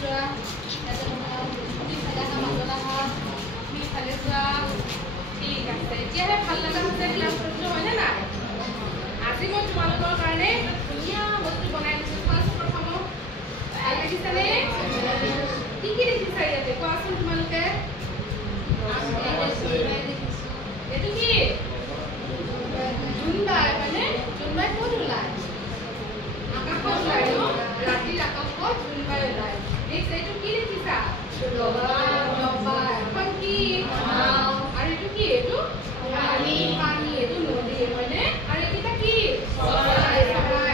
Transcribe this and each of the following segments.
যোৱা ফালে যোৱা ঠিক আছে এতিয়াহে ভাল লগা হৈছে ক্লাছ কৰিছো হয়নে নাই আজি মই তোমালোকৰ কাৰণে ধুনীয়া বস্তু বনাই দিছোঁ ফাৰ্ষ্ট প্ৰথম ভাল লাগিছেনে কি কি দেখিছা ইয়াতে কোৱাচোন তোমালোকে এইটো কি জোনবাই মানে জোনবাই ক'ত ওলায় আকাশত ওলায় ন ৰাতিৰ আকাশত জোনবাই ওলায় নেক্সট এইটো কি দেখিছা এখন কি আৰু এইটো কি এইটো পানী এইটো নদী হয়নে আৰু এইকেইটা কি চৰাই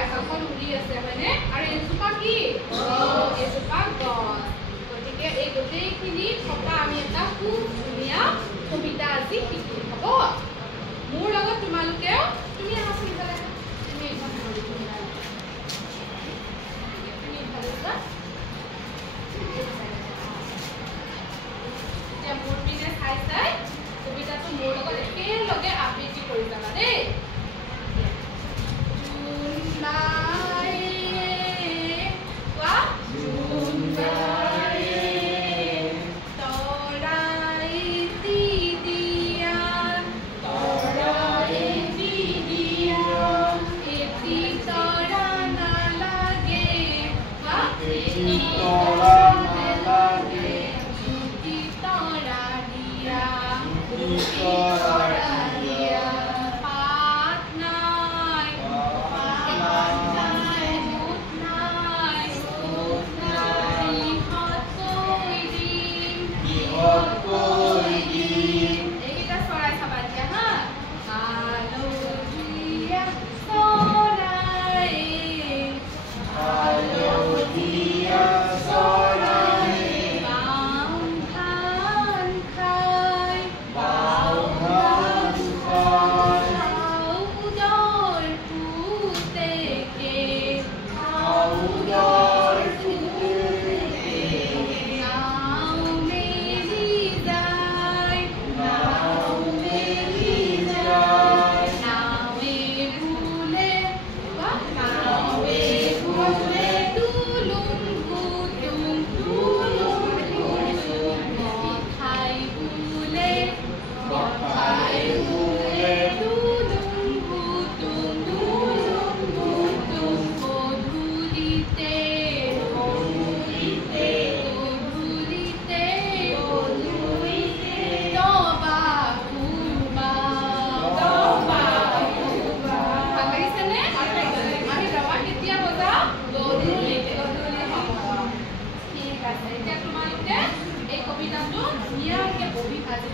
আকাশত উৰি আছে হয়নে আৰু এইজোপা কি এইজোপা গছ গতিকে এই গোটেইখিনি থকা আমি এটা খুব ধুনীয়া কবিতা আজি শিকিম হ'ব মোৰ লগত তোমালোকেও তুমি আহাচোন ইফালে তুমি এইখন তুমি ইফালে যোৱা এতিয়া মোৰ পিনে চাই চাই কবিতাটো মোৰ লগত একেলগে আবৃত্তি কৰি যাবা দেই এতিয়া তোমালোকে এই কবিতাটো ধুনীয়াকৈ বহি ভাজি